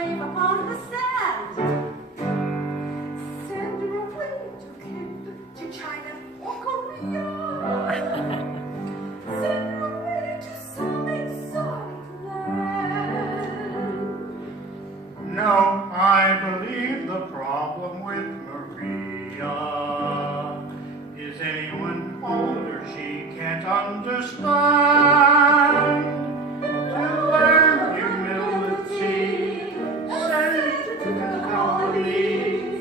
wave upon the sand. Send her away to China or Korea. Send her away to some exotic land. No, I believe the problem with Maria is anyone older she can't understand. To learn humility, send her to the colonies.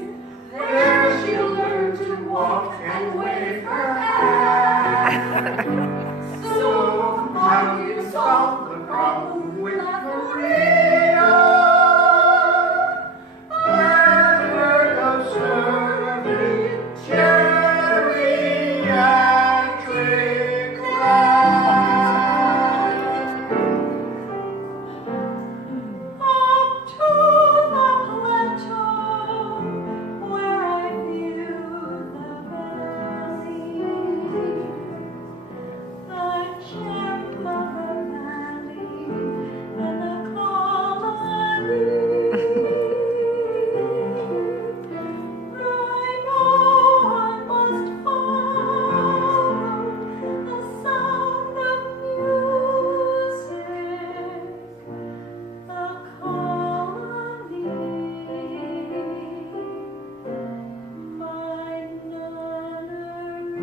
There she'll learn to walk and wave her hand. So how do you solve the problem with Maria? My nunnery.